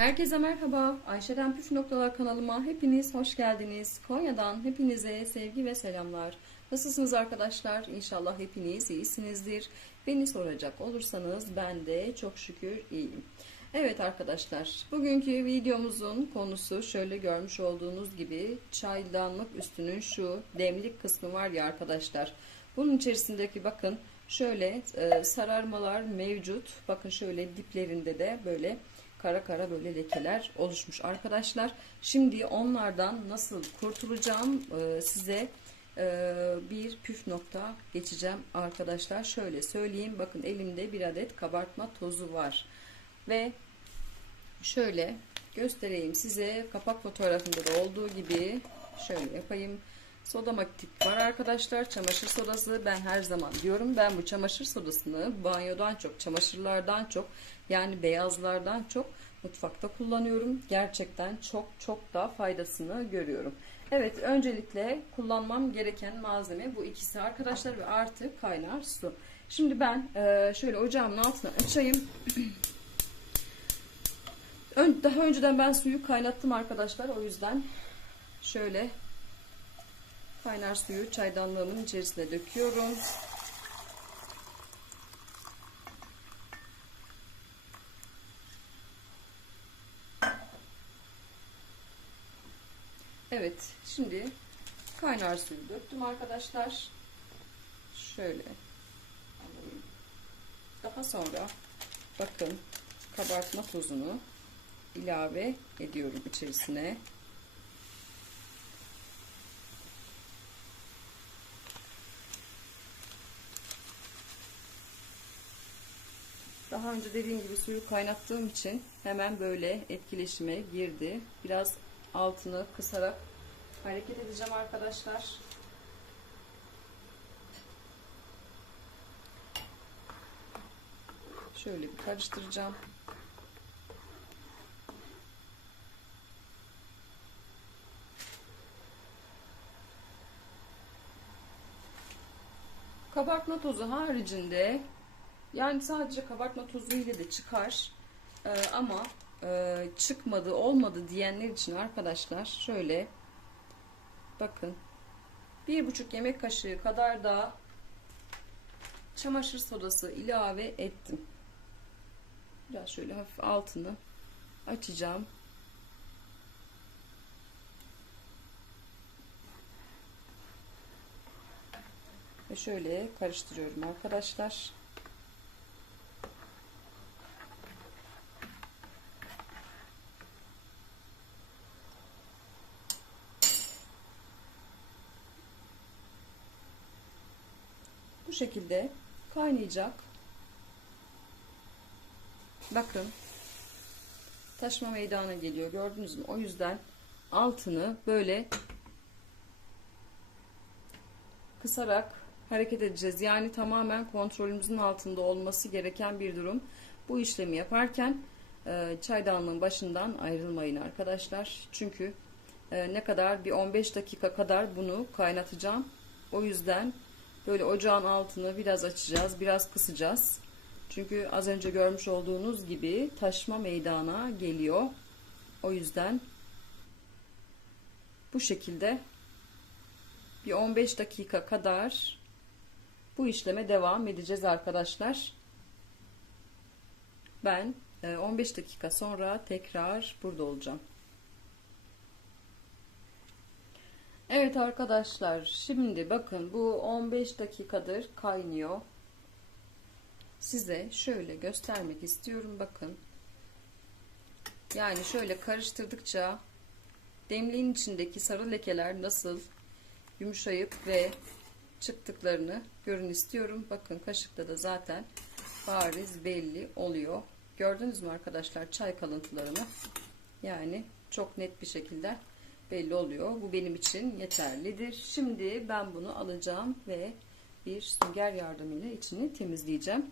Herkese merhaba. Ayşe'den Püf Noktalar kanalıma hepiniz hoş geldiniz. Konya'dan hepinize sevgi ve selamlar. Nasılsınız arkadaşlar? İnşallah hepiniz iyisinizdir. Beni soracak olursanız ben de çok şükür iyiyim. Evet arkadaşlar, bugünkü videomuzun konusu şöyle görmüş olduğunuz gibi çaydanlık üstünün şu demlik kısmı var ya arkadaşlar. Bunun içerisindeki bakın şöyle e, sararmalar mevcut. Bakın şöyle diplerinde de böyle kara kara böyle lekeler oluşmuş arkadaşlar. Şimdi onlardan nasıl kurtulacağım e, size e, bir püf nokta geçeceğim arkadaşlar. Şöyle söyleyeyim bakın elimde bir adet kabartma tozu var. Ve şöyle göstereyim size kapak fotoğrafında da olduğu gibi şöyle yapayım. Soda maktik var arkadaşlar. Çamaşır sodası ben her zaman diyorum. Ben bu çamaşır sodasını banyodan çok, çamaşırlardan çok yani beyazlardan çok mutfakta kullanıyorum. Gerçekten çok çok daha faydasını görüyorum. Evet öncelikle kullanmam gereken malzeme bu ikisi arkadaşlar ve artı kaynar su. Şimdi ben e, şöyle ocağımın altına açayım. Daha önceden ben suyu kaynattım arkadaşlar. O yüzden şöyle kaynar suyu çaydanlığımın içerisine döküyorum. Evet, şimdi kaynar suyu döktüm arkadaşlar. Şöyle. Daha sonra bakın kabartma tozunu ilave ediyorum içerisine. Daha önce dediğim gibi suyu kaynattığım için hemen böyle etkileşime girdi. Biraz altını kısarak hareket edeceğim arkadaşlar. Şöyle bir karıştıracağım. Kabartma tozu haricinde yani sadece kabartma tozu ile de çıkar. Ee, ama e, çıkmadı, olmadı diyenler için arkadaşlar şöyle bakın bir buçuk yemek kaşığı kadar da çamaşır sodası ilave ettim. Biraz şöyle hafif altını açacağım. Ve şöyle karıştırıyorum arkadaşlar. Bu şekilde kaynayacak. Bakın taşma meydana geliyor. Gördünüz mü? O yüzden altını böyle kısarak hareket edeceğiz. Yani tamamen kontrolümüzün altında olması gereken bir durum. Bu işlemi yaparken e, çaydanlığın başından ayrılmayın arkadaşlar. Çünkü e, ne kadar bir 15 dakika kadar bunu kaynatacağım. O yüzden böyle ocağın altını biraz açacağız, biraz kısacağız. Çünkü az önce görmüş olduğunuz gibi taşma meydana geliyor. O yüzden bu şekilde bir 15 dakika kadar bu işleme devam edeceğiz arkadaşlar. Ben 15 dakika sonra tekrar burada olacağım. Evet arkadaşlar şimdi bakın bu 15 dakikadır kaynıyor. Size şöyle göstermek istiyorum bakın. Yani şöyle karıştırdıkça demliğin içindeki sarı lekeler nasıl yumuşayıp ve çıktıklarını görün istiyorum. Bakın kaşıkta da zaten bariz belli oluyor. Gördünüz mü arkadaşlar çay kalıntılarını? Yani çok net bir şekilde belli oluyor. Bu benim için yeterlidir. Şimdi ben bunu alacağım ve bir sünger yardımıyla içini temizleyeceğim.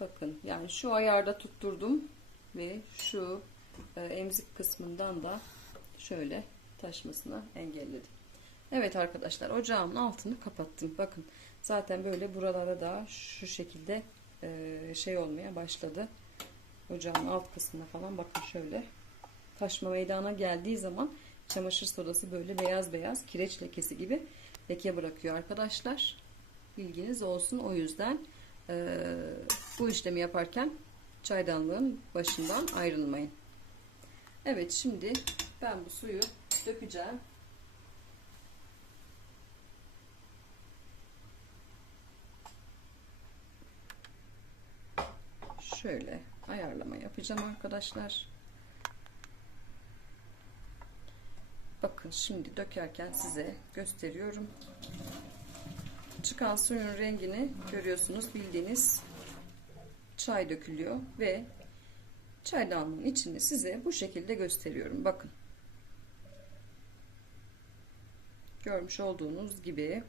Bakın yani şu ayarda tutturdum ve şu e, emzik kısmından da şöyle taşmasını engelledim. Evet arkadaşlar ocağımın altını kapattım. Bakın zaten böyle buralara da şu şekilde e, şey olmaya başladı. ocağın alt kısmına falan bakın şöyle taşma meydana geldiği zaman çamaşır sodası böyle beyaz beyaz kireç lekesi gibi leke bırakıyor arkadaşlar. Bilginiz olsun. O yüzden e, bu işlemi yaparken çaydanlığın başından ayrılmayın. Evet şimdi ben bu suyu dökeceğim. Şöyle ayarlama yapacağım arkadaşlar. Bakın şimdi dökerken size gösteriyorum. Çıkan suyun rengini görüyorsunuz. Bildiğiniz çay dökülüyor ve çaydanlığın içini size bu şekilde gösteriyorum. Bakın. Görmüş olduğunuz gibi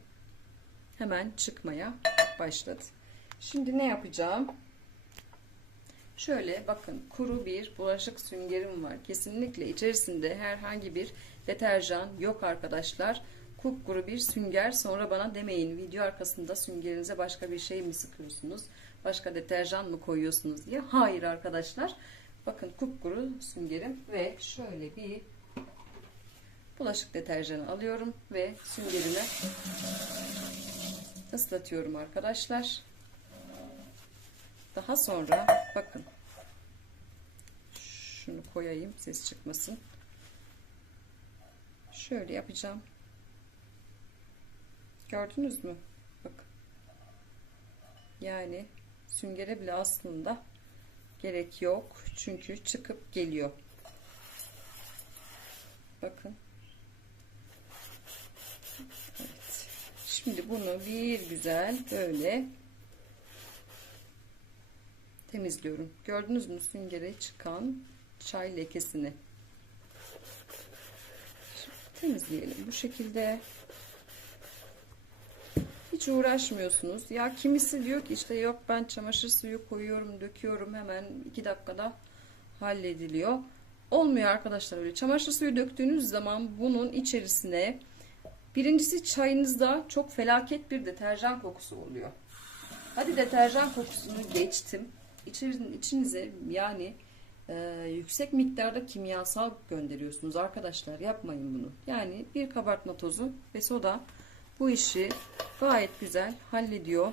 hemen çıkmaya başladı. Şimdi ne yapacağım? Şöyle bakın kuru bir bulaşık süngerim var. Kesinlikle içerisinde herhangi bir deterjan yok arkadaşlar. Kupkuru bir sünger sonra bana demeyin video arkasında süngerinize başka bir şey mi sıkıyorsunuz? Başka deterjan mı koyuyorsunuz diye. Hayır arkadaşlar. Bakın kupkuru süngerim ve şöyle bir bulaşık deterjanı alıyorum ve süngerime ıslatıyorum arkadaşlar. Daha sonra bakın şunu koyayım ses çıkmasın. Şöyle yapacağım. Gördünüz mü? Bakın. Yani süngere bile aslında gerek yok. Çünkü çıkıp geliyor. Bakın. Evet. Şimdi bunu bir güzel böyle temizliyorum. Gördünüz mü süngere çıkan çay lekesini. Temizleyelim bu şekilde. Hiç uğraşmıyorsunuz. Ya kimisi diyor ki işte yok ben çamaşır suyu koyuyorum, döküyorum hemen iki dakikada hallediliyor. Olmuyor arkadaşlar öyle. Çamaşır suyu döktüğünüz zaman bunun içerisine birincisi çayınızda çok felaket bir deterjan kokusu oluyor. Hadi deterjan kokusunu geçtim. İçerinin içinize yani e, yüksek miktarda kimyasal gönderiyorsunuz arkadaşlar. Yapmayın bunu. Yani bir kabartma tozu ve soda bu işi gayet güzel hallediyor.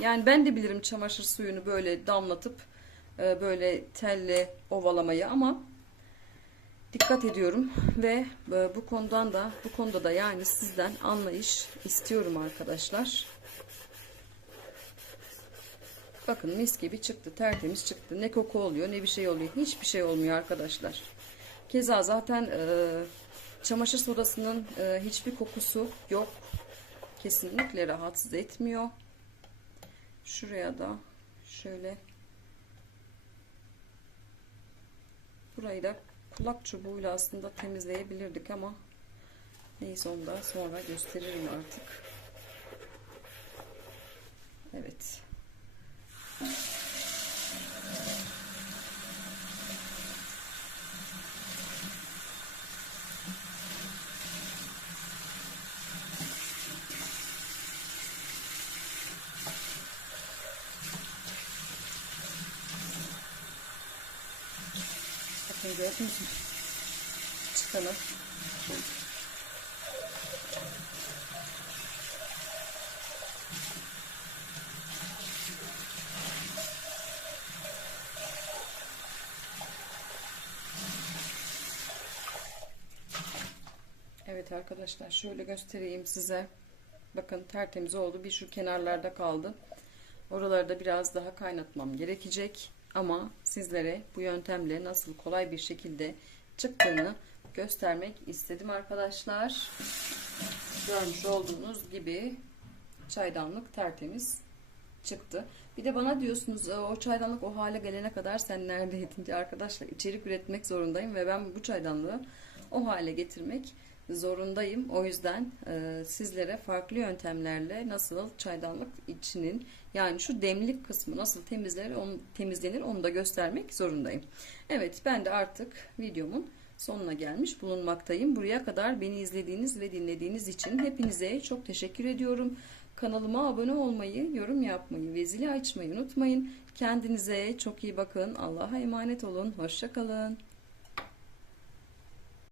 Yani ben de bilirim çamaşır suyunu böyle damlatıp e, böyle telle ovalamayı ama dikkat ediyorum ve e, bu konudan da bu konuda da yani sizden anlayış istiyorum arkadaşlar. Bakın mis gibi çıktı. Tertemiz çıktı. Ne koku oluyor ne bir şey oluyor. Hiçbir şey olmuyor arkadaşlar. Keza zaten e, çamaşır sodasının e, hiçbir kokusu yok. Kesinlikle rahatsız etmiyor. Şuraya da şöyle burayı da kulak çubuğuyla aslında temizleyebilirdik ama neyse onu da sonra gösteririm artık. Evet. Bakın gördünüz mü? Çıkalım. Evet arkadaşlar şöyle göstereyim size. Bakın tertemiz oldu. Bir şu kenarlarda kaldı. Oralarda biraz daha kaynatmam gerekecek. Ama sizlere bu yöntemle nasıl kolay bir şekilde çıktığını göstermek istedim arkadaşlar. Görmüş olduğunuz gibi çaydanlık tertemiz çıktı. Bir de bana diyorsunuz o çaydanlık o hale gelene kadar sen neredeydin diye arkadaşlar içerik üretmek zorundayım ve ben bu çaydanlığı o hale getirmek zorundayım. O yüzden e, sizlere farklı yöntemlerle nasıl çaydanlık içinin yani şu demlik kısmı nasıl temizlenir onu, temizlenir onu da göstermek zorundayım. Evet ben de artık videomun sonuna gelmiş bulunmaktayım. Buraya kadar beni izlediğiniz ve dinlediğiniz için hepinize çok teşekkür ediyorum. Kanalıma abone olmayı, yorum yapmayı ve zili açmayı unutmayın. Kendinize çok iyi bakın. Allah'a emanet olun. Hoşçakalın.